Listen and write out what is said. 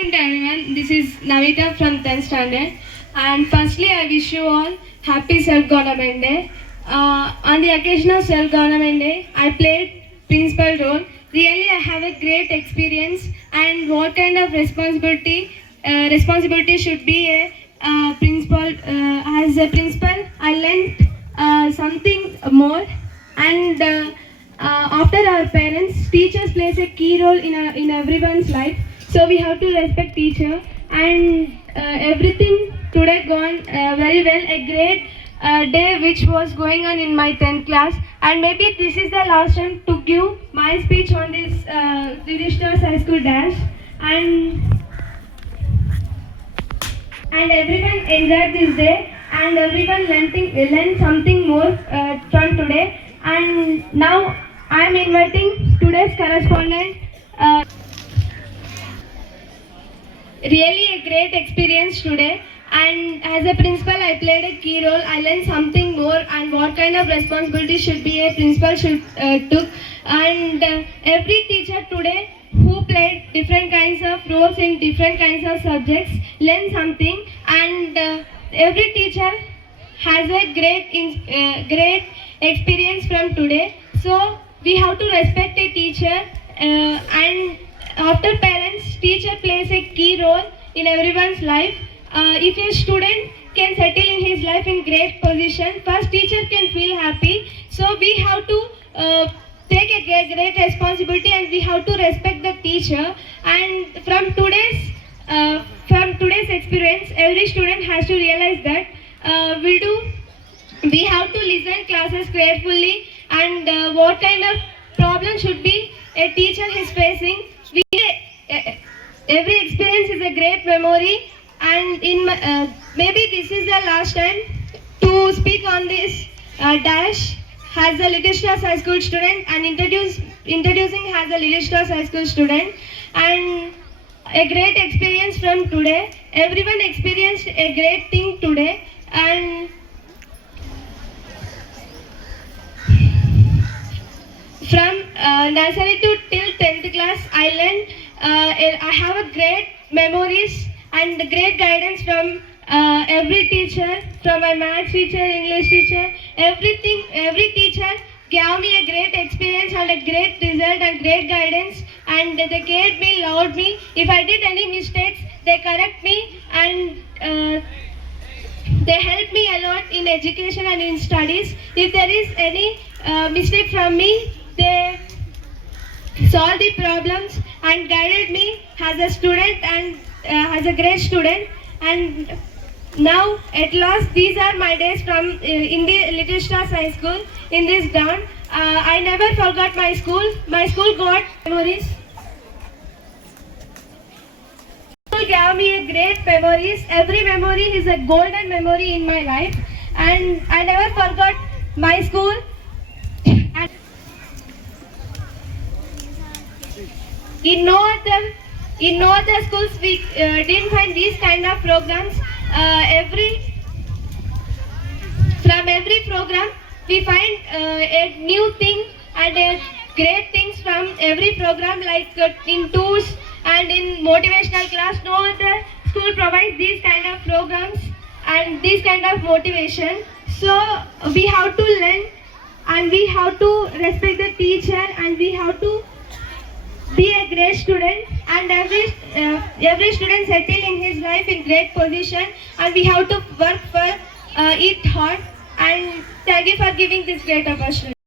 Good everyone, this is Navita from 10th standard, and firstly I wish you all happy Self-Government Day. On the occasion of Self-Government Day, I played principal role. Really I have a great experience, and what kind of responsibility should be a principal. As a principal, I learned something more, and after our parents, teachers plays a key role in everyone's life. So we have to respect teacher, and everything today gone very well. A great day which was going on in my 10th class, and maybe this is the last time to give my speech on this Yudhishthira High School dash, and everyone enjoyed this day, and everyone learned something more from today. And now I am inviting today's correspondent. Really a great experience today, and as a principal I played a key role. I learned something more, and what kind of responsibility should be a principal should took, and every teacher today who played different kinds of roles in different kinds of subjects learned something, and every teacher has a great experience from today. So we have to respect a teacher, and after parents, teacher plays a key role in everyone's life. If a student can settle in his life in great position, first teacher can feel happy. So we have to take a great responsibility, and we have to respect the teacher. And from today's experience, every student has to realize that we have to listen classes carefully, and what kind of problem should be a teacher is facing. Every experience is a great memory, and maybe this is the last time to speak on this dash as a Little Stars High School student, and introducing as a Little Stars High School student, and a great experience from today. Everyone experienced a great thing today, and from nursery to till 10th class, I learned. I have a great memories and great guidance from every teacher, from my math teacher, English teacher, everything. Every teacher gave me a great experience and a great result and great guidance, and they cared me, loved me. If I did any mistakes, they correct me, and they help me a lot in education and in studies. If there is any mistake from me, they solved the problems and guided me as a student, and as a great student. And now at last, these are my days from in the Little Stars High School in this dawn. I never forgot my school. My school got memories. School gave me a great memories. Every memory is a golden memory in my life, and I never forgot my school. And in no other schools we didn't find these kind of programs. From every program we find a new thing and great things from every program, like in tours and in motivational class. No other school provides these kind of programs and this kind of motivation. So we have to learn, and we have to respect the teacher, and we have to be a great student, and every student settle in his life in great position, and we have to work for it hard. And thank you for giving this great opportunity.